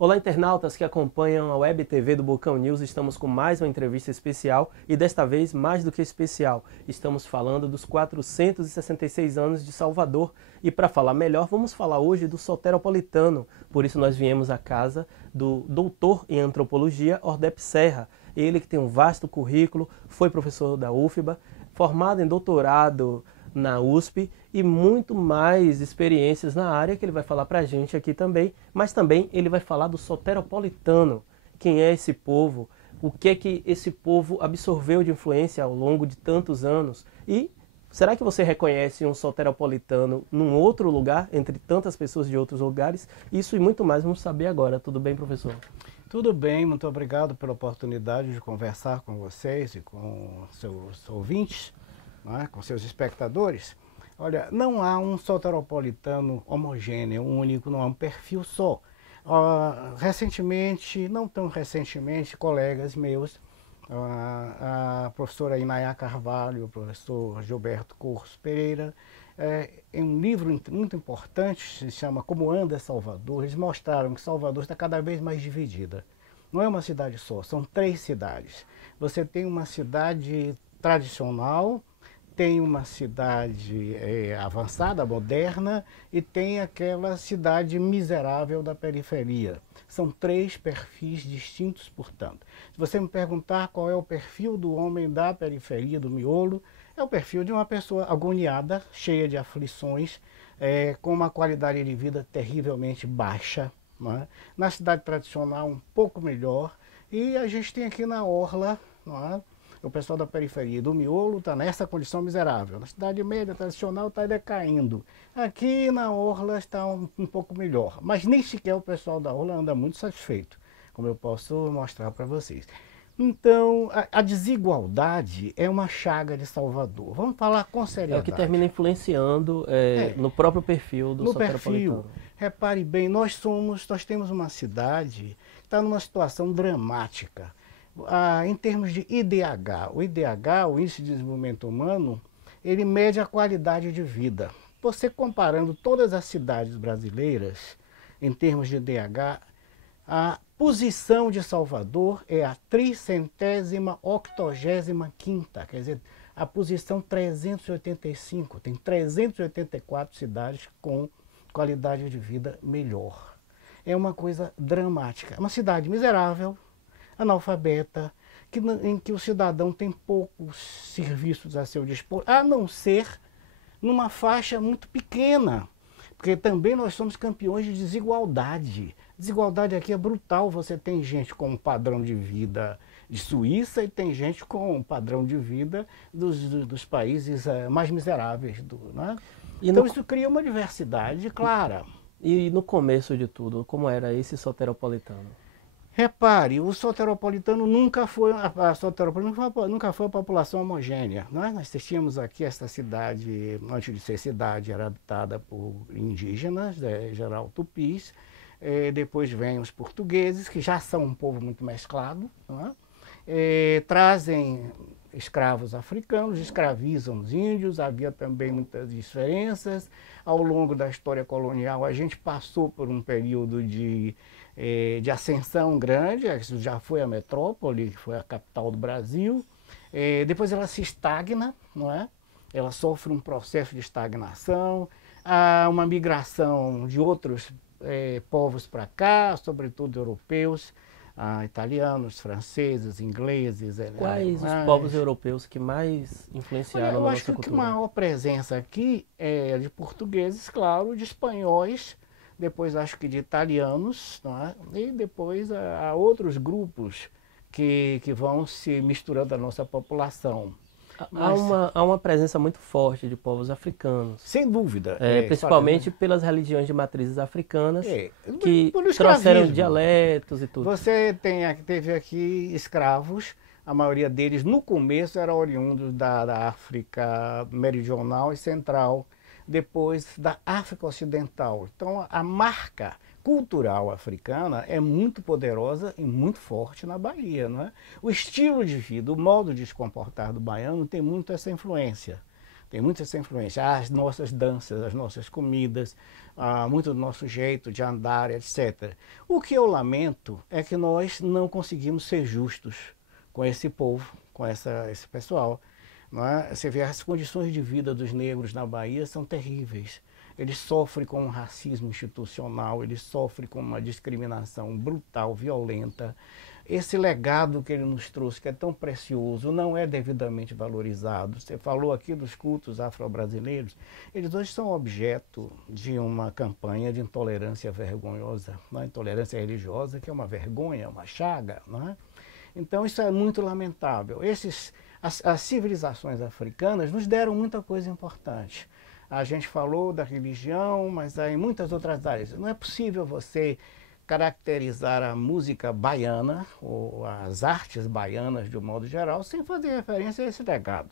Olá, internautas que acompanham a Web TV do Bocão News. Estamos com mais uma entrevista especial e desta vez mais do que especial. Estamos falando dos 466 anos de Salvador e para falar melhor vamos falar hoje do Soteropolitano. Por isso nós viemos à casa do doutor em antropologia Ordep Serra. Ele que tem um vasto currículo, foi professor da UFBA, formado em doutorado na USP e muito mais experiências na área que ele vai falar para a gente aqui também, mas também ele vai falar do Soteropolitano, quem é esse povo, o que é que esse povo absorveu de influência ao longo de tantos anos e será que você reconhece um soteropolitano num outro lugar, entre tantas pessoas de outros lugares? Isso e muito mais vamos saber agora. Tudo bem, professor? Tudo bem, muito obrigado pela oportunidade de conversar com vocês e com seus ouvintes, não é? Com seus espectadores. Olha, não há um soteropolitano homogêneo, único, não há um perfil só. Recentemente, não tão recentemente, colegas meus, a professora Inaya Carvalho, o professor Gilberto Couros Pereira, em um livro muito importante, se chama Como Anda Salvador, eles mostraram que Salvador está cada vez mais dividida. Não é uma cidade só, são 3 cidades. Você tem uma cidade tradicional, tem uma cidade avançada, moderna, e tem aquela cidade miserável da periferia. São 3 perfis distintos, portanto. Se você me perguntar qual é o perfil do homem da periferia, do miolo, é o perfil de uma pessoa agoniada, cheia de aflições, com uma qualidade de vida terrivelmente baixa. Não é? Na cidade tradicional, um pouco melhor. E a gente tem aqui na orla, não é? O pessoal da periferia do miolo está nessa condição miserável. Na cidade média tradicional está decaindo. Aqui na orla está um pouco melhor. Mas nem sequer o pessoal da orla anda muito satisfeito, como eu posso mostrar para vocês. Então, a desigualdade é uma chaga de Salvador. Vamos falar com seriedade. É o que termina influenciando no próprio perfil do soteropolitano. Repare bem, nós temos uma cidade que está numa situação dramática. Em termos de IDH, o IDH, o Índice de Desenvolvimento Humano, ele mede a qualidade de vida. Você comparando todas as cidades brasileiras, em termos de IDH, a posição de Salvador é a 385ª, quer dizer, a posição 385. Tem 384 cidades com qualidade de vida melhor. É uma coisa dramática. É uma cidade miserável, analfabeta, em que o cidadão tem poucos serviços a seu dispor, a não ser numa faixa muito pequena, porque também nós somos campeões de desigualdade. Desigualdade aqui é brutal, você tem gente com um padrão de vida de Suíça e tem gente com um padrão de vida dos países mais miseráveis. Né? Então isso cria uma diversidade clara. E no começo de tudo, como era esse soteropolitano? Repare, o soteropolitano nunca foi a população homogênea. Nós tínhamos aqui esta cidade, antes de ser cidade, era habitada por indígenas, geral tupis. Depois vêm os portugueses, que já são um povo muito mesclado. Trazem escravos africanos, escravizam os índios, havia também muitas diferenças. Ao longo da história colonial, a gente passou por um período de ascensão grande, isso já foi a metrópole, que foi a capital do Brasil. Depois ela se estagna, não é? Ela sofre um processo de estagnação, há uma migração de outros povos para cá, sobretudo europeus, italianos, franceses, ingleses. Quais os povos europeus que mais influenciaram na nossa cultura? Eu acho que a maior presença aqui é de portugueses, claro, de espanhóis, depois acho que de italianos, não é? E depois há outros grupos que vão se misturando à nossa população. Há uma presença muito forte de povos africanos. Sem dúvida. Principalmente pelas religiões de matrizes africanas, que trouxeram dialetos e tudo. Você teve aqui escravos, a maioria deles no começo eram oriundos da África meridional e central, depois da África Ocidental. Então a marca cultural africana é muito poderosa e muito forte na Bahia, não é? O estilo de vida, o modo de se comportar do baiano tem muito essa influência, Tem muita essa influência. As nossas danças, as nossas comidas, muito do nosso jeito de andar, etc. O que eu lamento é que nós não conseguimos ser justos com esse povo, com esse pessoal. Não é? Você vê as condições de vida dos negros na Bahia são terríveis. Eles sofrem com um racismo institucional, eles sofrem com uma discriminação brutal, violenta. Esse legado que ele nos trouxe, que é tão precioso, não é devidamente valorizado. Você falou aqui dos cultos afro-brasileiros. Eles hoje são objeto de uma campanha de intolerância vergonhosa, não é? Intolerância religiosa, que é uma vergonha, uma chaga. Não é? Então isso é muito lamentável. As civilizações africanas nos deram muita coisa importante. A gente falou da religião, mas há em muitas outras áreas. Não é possível você caracterizar a música baiana, ou as artes baianas de um modo geral, sem fazer referência a esse legado.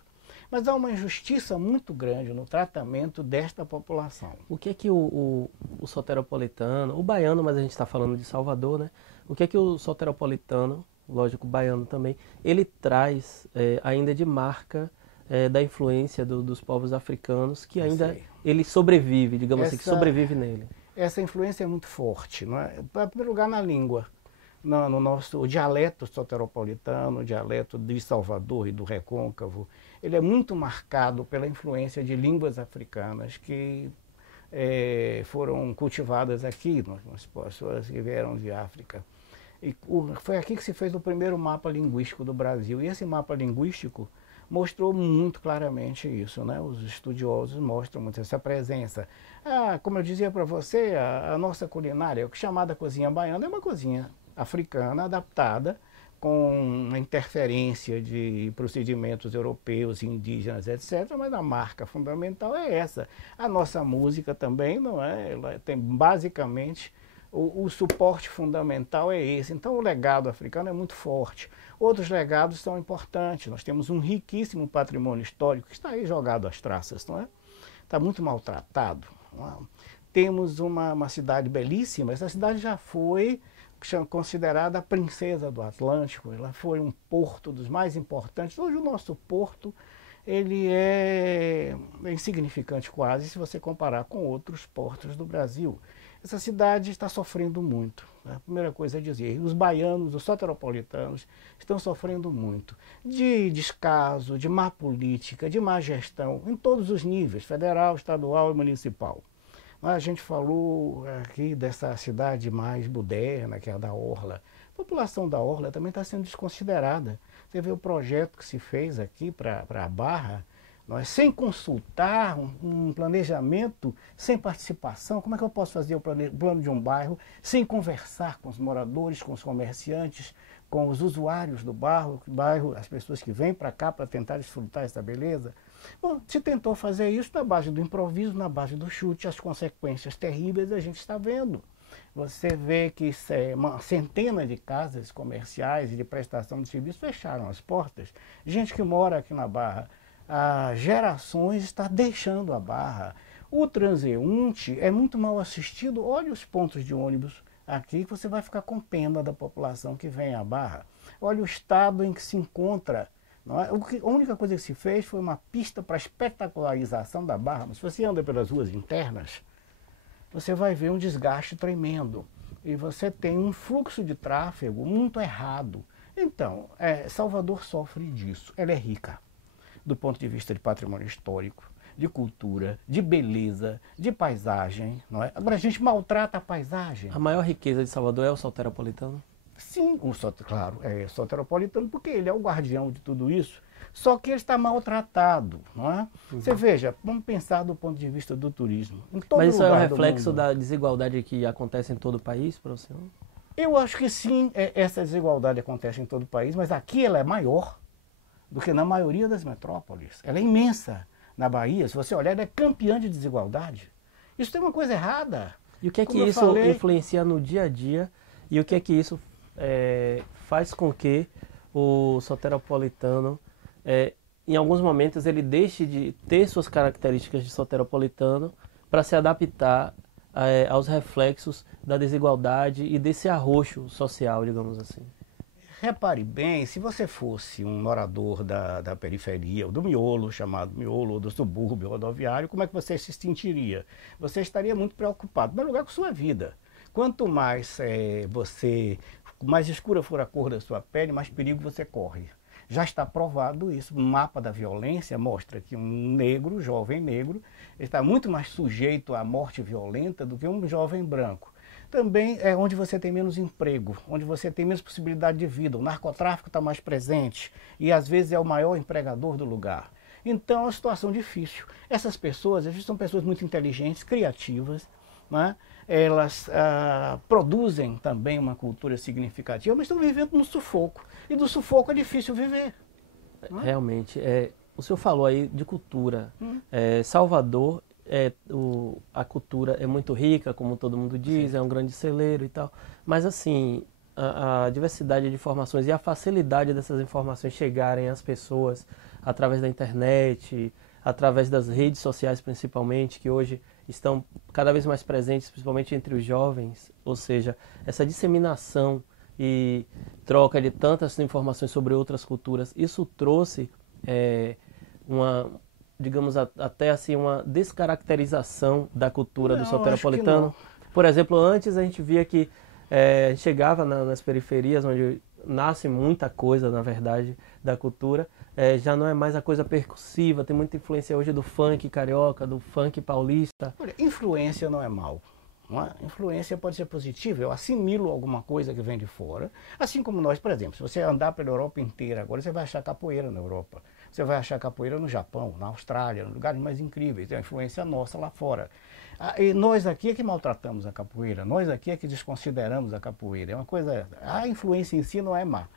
Mas há uma injustiça muito grande no tratamento desta população. O que é que o soteropolitano, o baiano, mas a gente está falando de Salvador, né? O que é que o soteropolitano, lógico, o baiano também, ele traz ainda de marca da influência dos povos africanos, que ainda ele sobrevive, digamos assim, que sobrevive nele? Essa influência é muito forte, não é? Em primeiro lugar, na língua. No nosso, o dialeto soteropolitano, o dialeto de Salvador e do Recôncavo, ele é muito marcado pela influência de línguas africanas que foram cultivadas aqui, nas pessoas que vieram de África. E foi aqui que se fez o primeiro mapa linguístico do Brasil. E esse mapa linguístico mostrou muito claramente isso, né? Os estudiosos mostram muito essa presença. Como eu dizia para você, a nossa culinária, o que é chamada cozinha baiana, é uma cozinha africana adaptada com uma interferência de procedimentos europeus, indígenas, etc. Mas a marca fundamental é essa. A nossa música também, não é? Ela tem basicamente o suporte fundamental é esse. Então o legado africano é muito forte. Outros legados são importantes. Nós temos um riquíssimo patrimônio histórico que está aí jogado às traças, não é? Está muito maltratado. Não é? Temos uma cidade belíssima. Essa cidade já foi considerada a princesa do Atlântico. Ela foi um porto dos mais importantes. Hoje o nosso porto ele é insignificante quase se você comparar com outros portos do Brasil. Essa cidade está sofrendo muito. Né? A primeira coisa é dizer, os baianos, os soteropolitanos, estão sofrendo muito de descaso, de má política, de má gestão, em todos os níveis, federal, estadual e municipal. A gente falou aqui dessa cidade mais moderna, que é a da Orla. A população da Orla também está sendo desconsiderada. Você vê o projeto que se fez aqui para a Barra, sem consultar um planejamento, sem participação. Como é que eu posso fazer o plano de um bairro sem conversar com os moradores, com os comerciantes, com os usuários do bairro, as pessoas que vêm para cá para tentar desfrutar essa beleza? Bom, se tentou fazer isso na base do improviso, na base do chute, as consequências terríveis a gente está vendo. Você vê que uma centena de casas comerciais e de prestação de serviços fecharam as portas. Gente que mora aqui na Barra há gerações está deixando a Barra. O transeunte é muito mal assistido. Olha os pontos de ônibus aqui que você vai ficar com pena da população que vem à Barra. Olha o estado em que se encontra. Não é? A única coisa que se fez foi uma pista para espetacularização da Barra. Mas se você anda pelas ruas internas, você vai ver um desgaste tremendo. E você tem um fluxo de tráfego muito errado. Então, Salvador sofre disso. Ela é rica do ponto de vista de patrimônio histórico, de cultura, de beleza, de paisagem. Não é? Agora a gente maltrata a paisagem. A maior riqueza de Salvador é o soteropolitano? Sim, claro, é o soteropolitano, porque ele é o guardião de tudo isso. Só que ele está maltratado, não é? Uhum. Você veja, vamos pensar do ponto de vista do turismo. Mas isso é um reflexo da desigualdade que acontece em todo o país, para você? Eu acho que sim, essa desigualdade acontece em todo o país, mas aqui ela é maior do que na maioria das metrópoles. Ela é imensa. Na Bahia, se você olhar, ela é campeã de desigualdade. Isso tem uma coisa errada. E o que é que isso influencia no dia a dia? E o que é que isso faz com que o soteropolitano, em alguns momentos, ele deixe de ter suas características de soteropolitano para se adaptar aos reflexos da desigualdade e desse arroxo social, digamos assim? repare bem, se você fosse um morador da periferia, ou do miolo, chamado miolo, ou do subúrbio rodoviário, como é que você se sentiria? Você estaria muito preocupado, em primeiro lugar, com sua vida. Quanto mais mais escura for a cor da sua pele, mais perigo você corre. Já está provado isso. O mapa da violência mostra que um negro, jovem negro, está muito mais sujeito à morte violenta do que um jovem branco. Também é onde você tem menos emprego, onde você tem menos possibilidade de vida. O narcotráfico está mais presente e às vezes é o maior empregador do lugar. Então é uma situação difícil. Essas pessoas, às vezes são pessoas muito inteligentes, criativas, né? Elas produzem também uma cultura significativa, mas estão vivendo no sufoco. E do sufoco é difícil viver. Né? Realmente, o senhor falou aí de cultura. Salvador, a cultura é muito rica, como todo mundo diz, é um grande celeiro e tal. Mas assim, a diversidade de informações e a facilidade dessas informações chegarem às pessoas através da internet, através das redes sociais principalmente, que hoje estão cada vez mais presentes, principalmente entre os jovens, ou seja, essa disseminação e troca de tantas informações sobre outras culturas, isso trouxe digamos, até assim, uma descaracterização da cultura do soteropolitano. Por exemplo, antes a gente via que chegava nas periferias, onde nasce muita coisa, na verdade, da cultura, já não é mais a coisa percussiva, tem muita influência hoje do funk carioca, do funk paulista. Olha, influência não é mal. Influência pode ser positiva, eu assimilo alguma coisa que vem de fora, assim como nós, por exemplo, se você andar pela Europa inteira agora, você vai achar capoeira na Europa, você vai achar capoeira no Japão, na Austrália, em lugares mais incríveis, tem a influência nossa lá fora. E nós aqui é que maltratamos a capoeira, nós aqui é que desconsideramos a capoeira, é uma coisa, a influência em si não é má.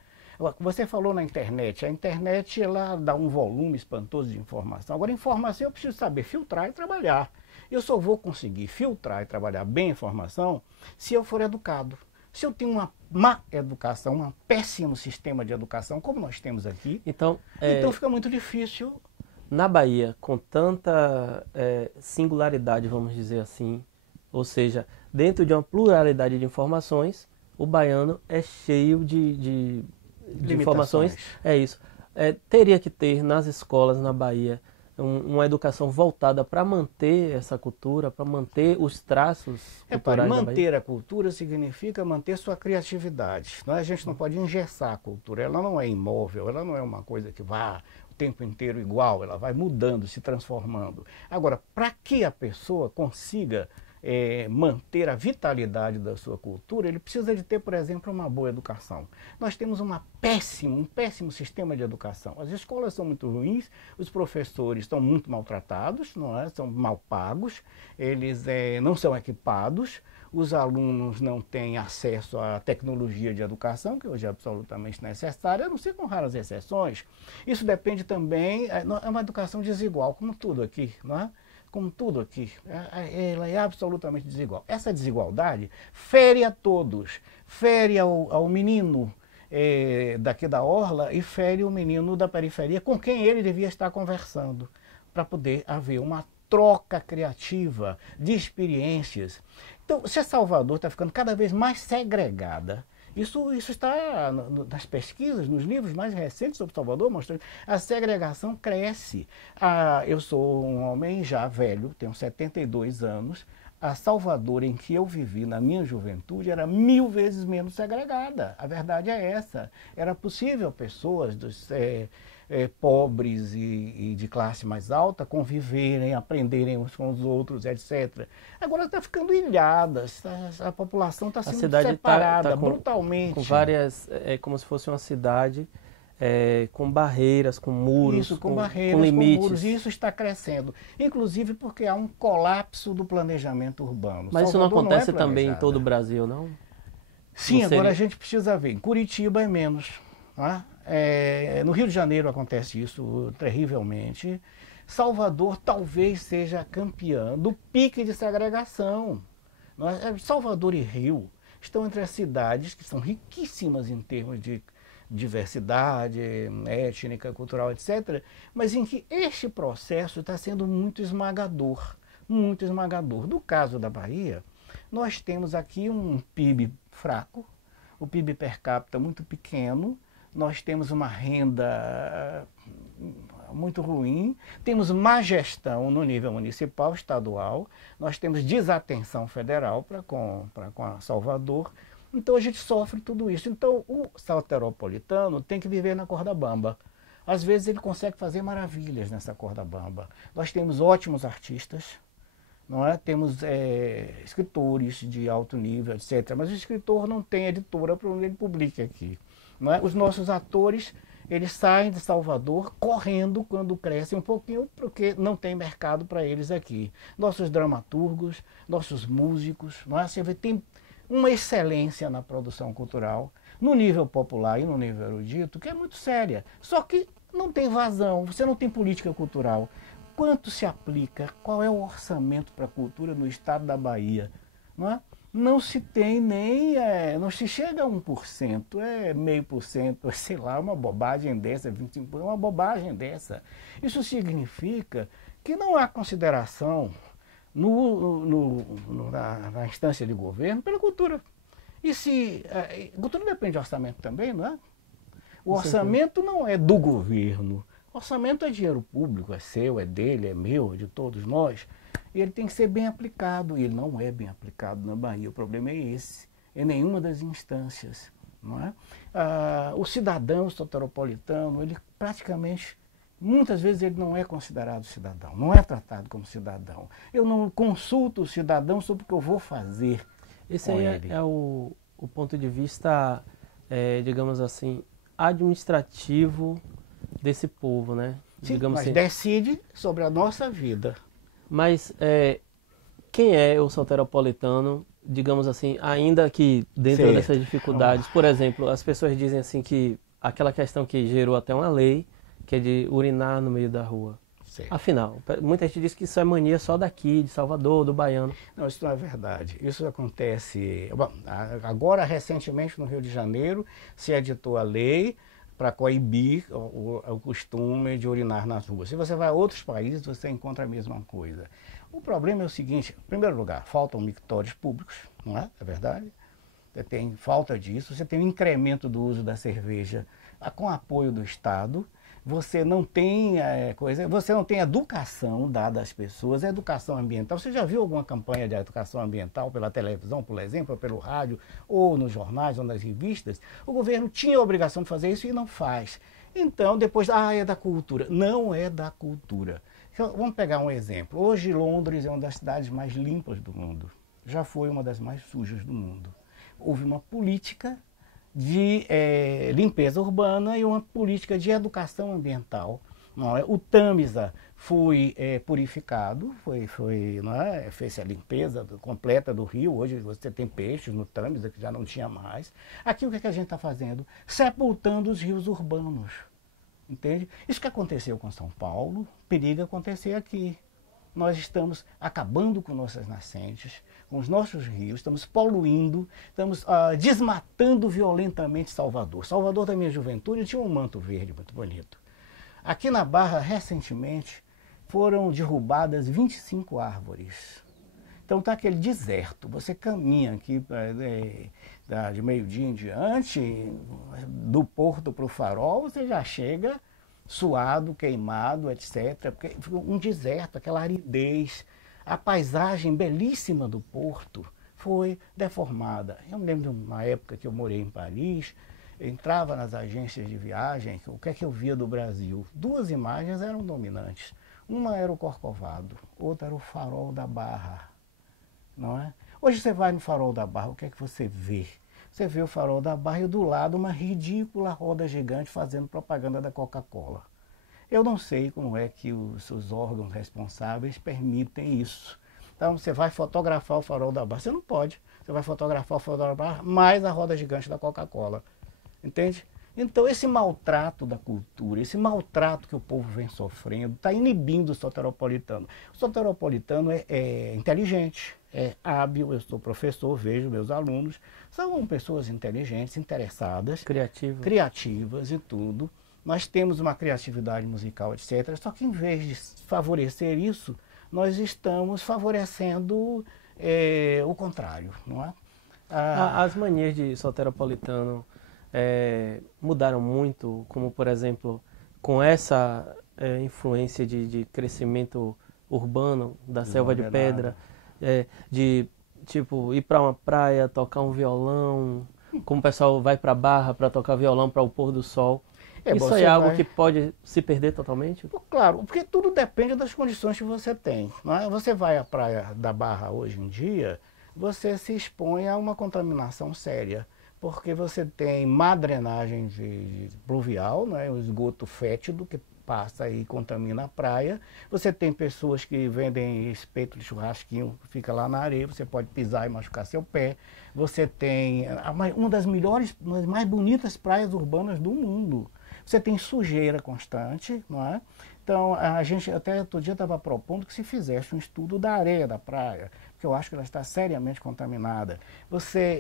Você falou na internet, a internet ela dá um volume espantoso de informação, agora informação eu preciso saber filtrar e trabalhar. Eu só vou conseguir filtrar e trabalhar bem a informação se eu for educado. Se eu tenho uma má educação, um péssimo sistema de educação, como nós temos aqui, então fica muito difícil. Na Bahia, com tanta singularidade, vamos dizer assim, ou seja, dentro de uma pluralidade de informações, o baiano é cheio de informações. É isso. Teria que ter nas escolas na Bahia uma educação voltada para manter essa cultura, para manter os traços culturais da Bahia. Manter a cultura significa manter sua criatividade. A gente não pode engessar a cultura, ela não é imóvel, ela não é uma coisa que vá o tempo inteiro igual, ela vai mudando, se transformando. Agora, para que a pessoa consiga manter a vitalidade da sua cultura, ele precisa de ter, por exemplo, uma boa educação. Nós temos um péssimo sistema de educação. As escolas são muito ruins, os professores estão muito maltratados, são mal pagos, eles não são equipados, os alunos não têm acesso à tecnologia de educação, que hoje é absolutamente necessária, a não ser com raras exceções. Isso depende também, é uma educação desigual, como tudo aqui, não é? Como tudo aqui, ela é absolutamente desigual. Essa desigualdade fere a todos, fere ao menino daqui da orla e fere o menino da periferia com quem ele devia estar conversando, para poder haver uma troca criativa de experiências. Então, se Salvador está ficando cada vez mais segregada, isso está nas pesquisas, nos livros mais recentes sobre Salvador, mostrando que a segregação cresce. Eu sou um homem já velho, tenho 72 anos. A Salvador em que eu vivi na minha juventude era 1000 vezes menos segregada. A verdade é essa. Era possível pessoas pobres e de classe mais alta conviverem, aprenderem uns com os outros, etc. Agora está ficando ilhada, a população está sendo separada brutalmente. Com várias, como se fosse uma cidade com barreiras, com muros, isso, com barreiras, com limites. Com muros, e isso está crescendo, inclusive porque há um colapso do planejamento urbano. Mas Salvador isso não acontece também em todo o Brasil, não? Sim, agora a gente precisa ver. Em Curitiba é menos. No Rio de Janeiro acontece isso terrivelmente. Salvador talvez seja campeã do pique de segregação. Salvador e Rio estão entre as cidades que são riquíssimas em termos de diversidade étnica, cultural, etc., mas em que este processo está sendo muito esmagador, muito esmagador. No caso da Bahia, nós temos aqui um PIB fraco, o PIB per capita muito pequeno, nós temos uma renda muito ruim, temos má gestão no nível municipal, estadual, nós temos desatenção federal para com Salvador, então a gente sofre tudo isso. Então o soteropolitano tem que viver na corda bamba. Às vezes ele consegue fazer maravilhas nessa corda bamba. Nós temos ótimos artistas, não é? Temos escritores de alto nível, etc. Mas o escritor não tem editora para onde ele publique aqui. Não é? Os nossos atores, eles saem de Salvador correndo quando crescem um pouquinho, porque não tem mercado para eles aqui. Nossos dramaturgos, nossos músicos, não é? Você vê, tem uma excelência na produção cultural, no nível popular e no nível erudito, que é muito séria. Só que não tem vazão, você não tem política cultural. Quanto se aplica? Qual é o orçamento para a cultura no estado da Bahia? Não é? Não se tem nem, não se chega a 1%, é 0,5%, sei lá, uma bobagem dessa, 25%, uma bobagem dessa. Isso significa que não há consideração na instância de governo pela cultura. E se cultura depende de orçamento também, não é? O orçamento não é do governo. O orçamento é dinheiro público, é seu, é dele, é meu, é de todos nós. E ele tem que ser bem aplicado, e ele não é bem aplicado na Bahia. O problema é esse, em nenhuma das instâncias. Não é? O cidadão soteropolitano, ele praticamente, muitas vezes ele não é considerado cidadão, não é tratado como cidadão. Eu não consulto o cidadão sobre o que eu vou fazer. Esse aí é o ponto de vista, digamos assim, administrativo desse povo, né? Sim, digamos mas assim. decide sobre a nossa vida. Mas quem é o soteropolitano, digamos assim, ainda que dentro dessas dificuldades, por exemplo, as pessoas dizem assim que aquela questão que gerou até uma lei, que é de urinar no meio da rua. Certo. Afinal, muita gente diz que isso é mania só daqui, de Salvador, do baiano. Não, isso não é verdade. Isso acontece... Bom, agora, recentemente, no Rio de Janeiro, se editou a lei para coibir o costume de urinar nas ruas. Se você vai a outros países, você encontra a mesma coisa. O problema é o seguinte, em primeiro lugar, faltam mictórios públicos, não é? É verdade? Você tem falta disso, você tem um incremento do uso da cerveja com apoio do Estado, você não tem você não tem educação dada às pessoas, educação ambiental. Você já viu alguma campanha de educação ambiental pela televisão, por exemplo, ou pelo rádio, ou nos jornais, ou nas revistas? O governo tinha a obrigação de fazer isso e não faz. Então, depois, é da cultura. Não é da cultura. Então, vamos pegar um exemplo. Hoje, Londres é uma das cidades mais limpas do mundo. Já foi uma das mais sujas do mundo. Houve uma política de limpeza urbana e uma política de educação ambiental. Não é? O Tâmisa foi purificado, fez a limpeza completa do rio. Hoje você tem peixes no Tâmisa que já não tinha mais. Aqui o que a gente está fazendo? Sepultando os rios urbanos. Entende? Isso que aconteceu com São Paulo, periga acontecer aqui. Nós estamos acabando com nossas nascentes, com os nossos rios, estamos poluindo, estamos desmatando violentamente Salvador. Salvador da minha juventude tinha um manto verde muito bonito. Aqui na Barra, recentemente, foram derrubadas 25 árvores. Então está aquele deserto, você caminha aqui de meio-dia em diante, do porto para o farol, você já chega suado, queimado, etc. Porque um deserto, aquela aridez, a paisagem belíssima do porto foi deformada. Eu me lembro de uma época que eu morei em Paris, eu entrava nas agências de viagem, o que é que eu via do Brasil? Duas imagens eram dominantes. Uma era o Corcovado, outra era o Farol da Barra. Não é? Hoje você vai no Farol da Barra, o que é que você vê? Você vê o Farol da Barra e do lado uma ridícula roda gigante fazendo propaganda da Coca-Cola. Eu não sei como é que os órgãos responsáveis permitem isso. Então você vai fotografar o Farol da Barra, você não pode. Você vai fotografar o Farol da Barra mais a roda gigante da Coca-Cola. Entende? Então esse maltrato da cultura, esse maltrato que o povo vem sofrendo, está inibindo o soteropolitano. O soteropolitano é inteligente, é hábil, eu sou professor, vejo meus alunos, são pessoas inteligentes, interessadas, criativas e tudo. Nós temos uma criatividade musical, etc. Só que em vez de favorecer isso, nós estamos favorecendo o contrário, não é? As manias de soteropolitano mudaram muito, como por exemplo, com essa influência de crescimento urbano da selva de pedra, de tipo ir para uma praia, tocar um violão, como o pessoal vai para a Barra para tocar violão para o pôr do sol. Isso é algo que pode se perder totalmente? Claro, porque tudo depende das condições que você tem. Não é? Você vai à praia da Barra hoje em dia, você se expõe a uma contaminação séria, porque você tem má drenagem de pluvial, né, o esgoto fétido que passa e contamina a praia. Você tem pessoas que vendem espeto de churrasquinho, fica lá na areia, você pode pisar e machucar seu pé. Você tem uma das melhores, uma das mais bonitas praias urbanas do mundo. Você tem sujeira constante, não é? Então, a gente até outro dia estava propondo que se fizesse um estudo da areia da praia, porque eu acho que ela está seriamente contaminada.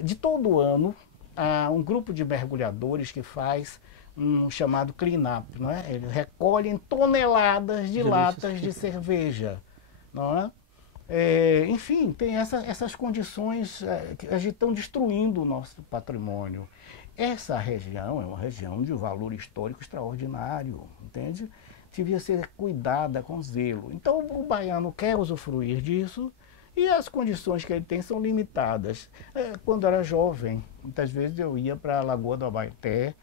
De todo ano, há um grupo de mergulhadores que faz um chamado clean-up, não é? Eles recolhem toneladas de latas de cerveja, não é? Enfim, tem essas condições que estão destruindo o nosso patrimônio. Essa região é uma região de valor histórico extraordinário, entende? Devia ser cuidada com zelo. Então o baiano quer usufruir disso e as condições que ele tem são limitadas. Quando era jovem, muitas vezes eu ia para a Lagoa do Abaeté,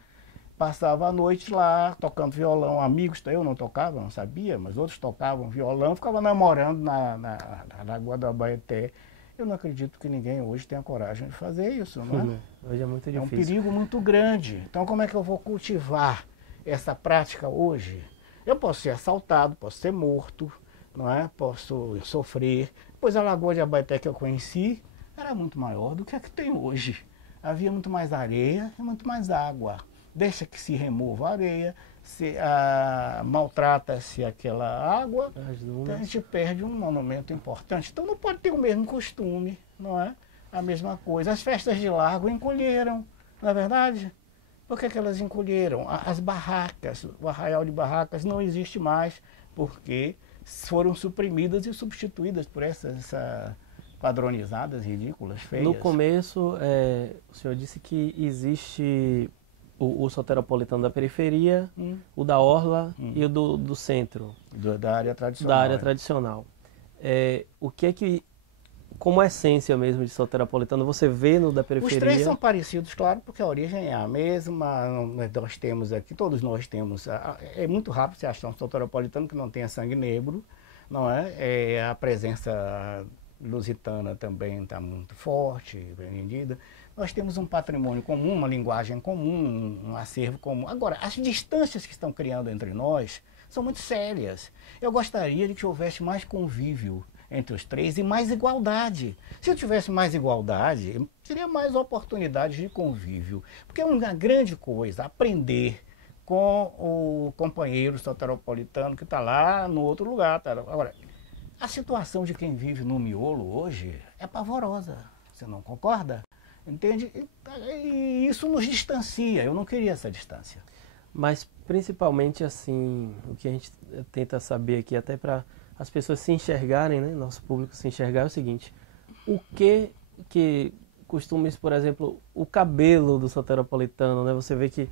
passava a noite lá tocando violão. Amigos, eu não tocava, não sabia, mas outros tocavam violão, ficava namorando na Lagoa do Abaeté. Eu não acredito que ninguém hoje tenha coragem de fazer isso, não é? Hoje é muito difícil. É um perigo muito grande. Então como é que eu vou cultivar essa prática hoje? Eu posso ser assaltado, posso ser morto, não é? Posso sofrer. Pois a Lagoa de Abaeté que eu conheci era muito maior do que a que tem hoje. Havia muito mais areia e muito mais água. Deixa que se remova a areia, maltrata-se aquela água, então a gente perde um monumento importante. Então não pode ter o mesmo costume, não é? A mesma coisa. As festas de largo encolheram, não é verdade? Por que elas encolheram? As barracas, o arraial de barracas não existe mais, porque foram suprimidas e substituídas por essas padronizadas, ridículas, feias. No começo, o senhor disse que existe o soteropolitano da periferia, o da orla e o do centro. Da área tradicional. Da área tradicional. O que é que, como essência mesmo de soteropolitano, você vê no da periferia? Os três são parecidos, claro, porque a origem é a mesma. Nós temos aqui, todos nós temos. É muito rápido você achar um soteropolitano que não tenha sangue negro, não é? A presença lusitana também está muito forte, vendida. Nós temos um patrimônio comum, uma linguagem comum, um acervo comum. Agora, as distâncias que estão criando entre nós são muito sérias. Eu gostaria de que houvesse mais convívio entre os três e mais igualdade. Se eu tivesse mais igualdade, teria mais oportunidades de convívio. Porque é uma grande coisa aprender com o companheiro soteropolitano que está lá no outro lugar. Tá? Agora, a situação de quem vive no miolo hoje é pavorosa. Você não concorda? Entende? E isso nos distancia. Eu não queria essa distância. Mas principalmente assim, o que a gente tenta saber aqui, até para as pessoas se enxergarem, né? Nosso público se enxergar, é o seguinte: o que costumes, por exemplo, o cabelo do soteropolitano, né? Você vê que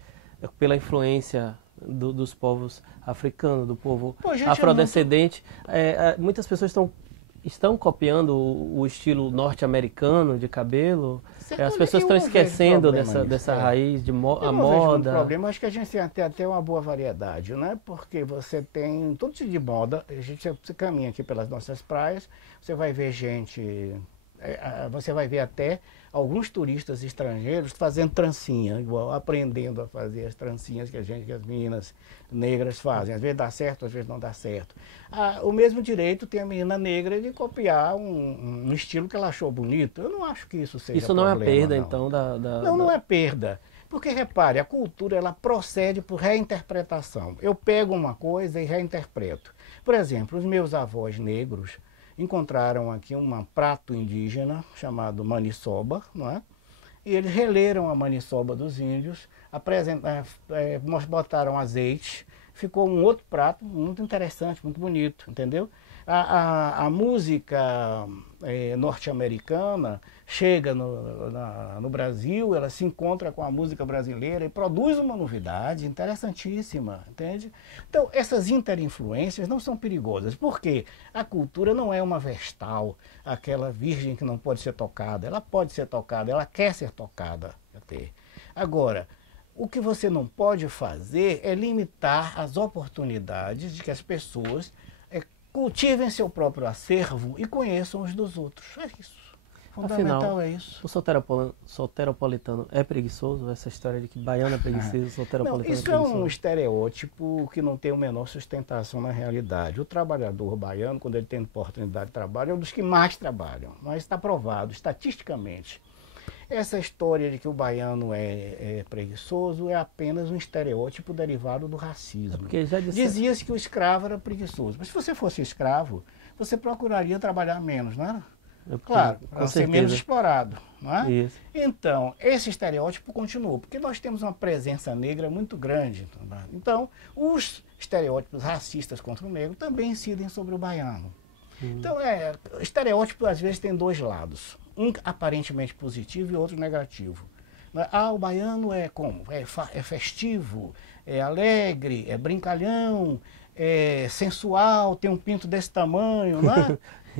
pela influência dos povos africanos, do povo afrodescendente, muitas pessoas estão copiando o estilo norte-americano de cabelo. As pessoas estão esquecendo dessa raiz de a moda. Não vejo problema. Acho que a gente tem até uma boa variedade, né? Porque você tem todo tipo de moda. Você caminha aqui pelas nossas praias, você vai ver gente, você vai ver até alguns turistas estrangeiros fazendo trancinha, igual, aprendendo a fazer as trancinhas que as meninas negras fazem. Às vezes dá certo, às vezes não dá certo. O mesmo direito tem a menina negra de copiar um estilo que ela achou bonito. Eu não acho que isso seja problema. Isso não é perda, não. Então, Não é perda. Porque, repare, a cultura ela procede por reinterpretação. Eu pego uma coisa e reinterpreto. Por exemplo, os meus avós negros encontraram aqui um prato indígena chamado maniçoba, não é? E eles releram a maniçoba dos índios, botaram azeite, ficou um outro prato muito interessante, muito bonito, entendeu? A música norte-americana chega no Brasil, ela se encontra com a música brasileira e produz uma novidade interessantíssima, entende? Então, essas interinfluências não são perigosas, porque a cultura não é uma vestal, aquela virgem que não pode ser tocada. Ela pode ser tocada, ela quer ser tocada até. Agora, o que você não pode fazer é limitar as oportunidades de que as pessoas cultivem seu próprio acervo e conheçam os dos outros. É isso. Fundamental. Afinal, é isso. O soteropolitano é preguiçoso? Essa história de que baiano é preguiçoso, o soteropolitano não, isso é preguiçoso? É um estereótipo que não tem a menor sustentação na realidade. O trabalhador baiano, quando ele tem oportunidade de trabalho, é um dos que mais trabalham. Mas está provado, estatisticamente. Essa história de que o baiano é preguiçoso é apenas um estereótipo derivado do racismo. Dizia-se que o escravo era preguiçoso. Mas se você fosse escravo, você procuraria trabalhar menos, não era? Claro, para ser menos explorado, não é? Isso. Então, esse estereótipo continuou, porque nós temos uma presença negra muito grande. Então, os estereótipos racistas contra o negro também incidem sobre o baiano. Então, estereótipo às vezes tem dois lados. Um aparentemente positivo e outro negativo. O baiano é como? É festivo, é alegre, é brincalhão, é sensual, tem um pinto desse tamanho, não é?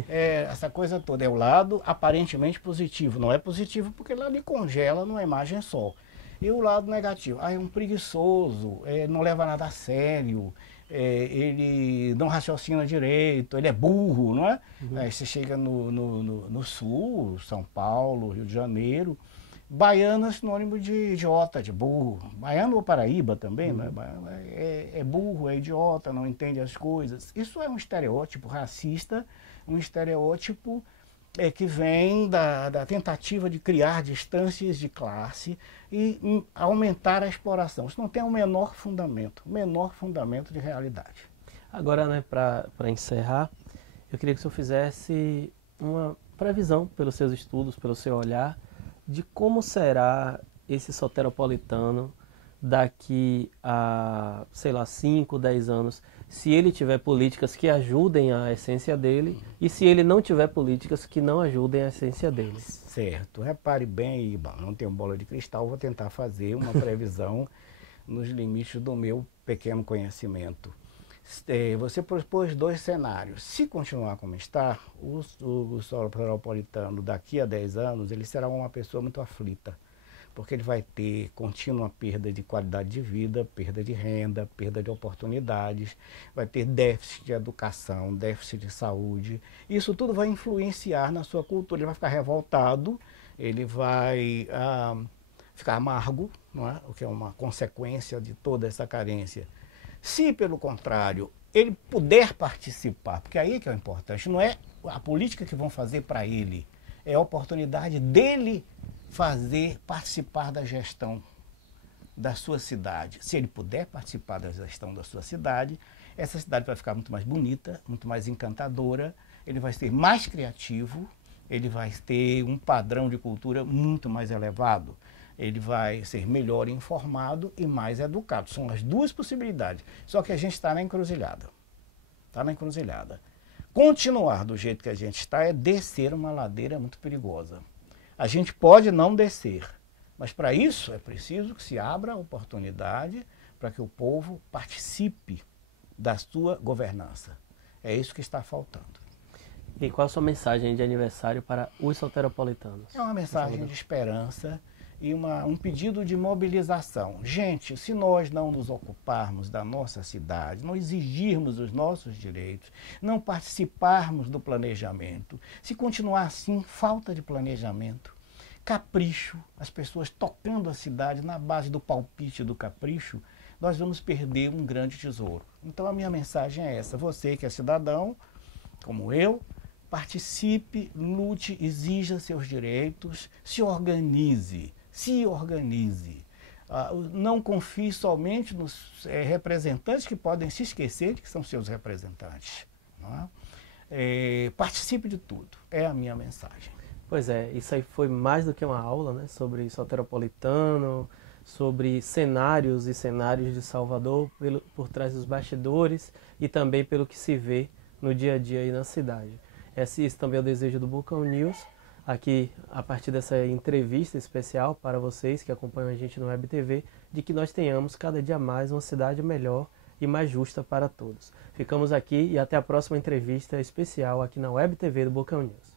Essa coisa toda é o lado aparentemente positivo. Não é positivo porque lá lhe congela numa imagem só. E o lado negativo? É um preguiçoso, não leva nada a sério, ele não raciocina direito, ele é burro, não é? Aí você chega no sul, São Paulo, Rio de Janeiro, baiano é sinônimo de idiota, de burro. Baiano ou Paraíba também, né? É burro, é idiota, não entende as coisas. Isso é um estereótipo racista, um estereótipo que vem da tentativa de criar distâncias de classe e aumentar a exploração. Isso não tem o menor fundamento de realidade. Agora, né, para encerrar, eu queria que o senhor fizesse uma previsão pelos seus estudos, pelo seu olhar, de como será esse soteropolitano daqui a, sei lá, 5, 10 anos, se ele tiver políticas que ajudem a essência dele e se ele não tiver políticas que não ajudem a essência dele. Certo. Repare bem, Iba, não tenho bola de cristal, vou tentar fazer uma previsão nos limites do meu pequeno conhecimento. Você propôs dois cenários. Se continuar como está, o soteropolitano daqui a 10 anos, ele será uma pessoa muito aflita, porque ele vai ter contínua perda de qualidade de vida, perda de renda, perda de oportunidades, vai ter déficit de educação, déficit de saúde. Isso tudo vai influenciar na sua cultura. Ele vai ficar revoltado, ele vai ficar amargo, não é? O que é uma consequência de toda essa carência. Se, pelo contrário, ele puder participar, porque aí que é o importante, não é a política que vão fazer para ele, é a oportunidade dele participar da gestão da sua cidade. Se ele puder participar da gestão da sua cidade, essa cidade vai ficar muito mais bonita, muito mais encantadora, ele vai ser mais criativo, ele vai ter um padrão de cultura muito mais elevado, ele vai ser melhor informado e mais educado. São as duas possibilidades. Só que a gente está na encruzilhada. Está na encruzilhada. Continuar do jeito que a gente está é descer uma ladeira muito perigosa. A gente pode não descer, mas para isso é preciso que se abra a oportunidade para que o povo participe da sua governança. É isso que está faltando. E qual a sua mensagem de aniversário para os soteropolitanos? É uma mensagem de esperança e um pedido de mobilização. Gente, se nós não nos ocuparmos da nossa cidade, não exigirmos os nossos direitos, não participarmos do planejamento, se continuar assim, falta de planejamento, capricho, as pessoas tocando a cidade na base do palpite do capricho, nós vamos perder um grande tesouro. Então a minha mensagem é essa: você que é cidadão, como eu, participe, lute, exija seus direitos, se organize. Não confie somente nos representantes que podem se esquecer de que são seus representantes. Não é? Participe de tudo, é a minha mensagem. Pois é, isso aí foi mais do que uma aula, né, sobre soteropolitano, sobre cenários e cenários de Salvador por trás dos bastidores e também pelo que se vê no dia a dia aí na cidade. Esse também é o desejo do Bocão News, aqui a partir dessa entrevista especial para vocês que acompanham a gente no Web TV, de que nós tenhamos cada dia mais uma cidade melhor e mais justa para todos. Ficamos aqui e até a próxima entrevista especial aqui na Web TV do Bocão News.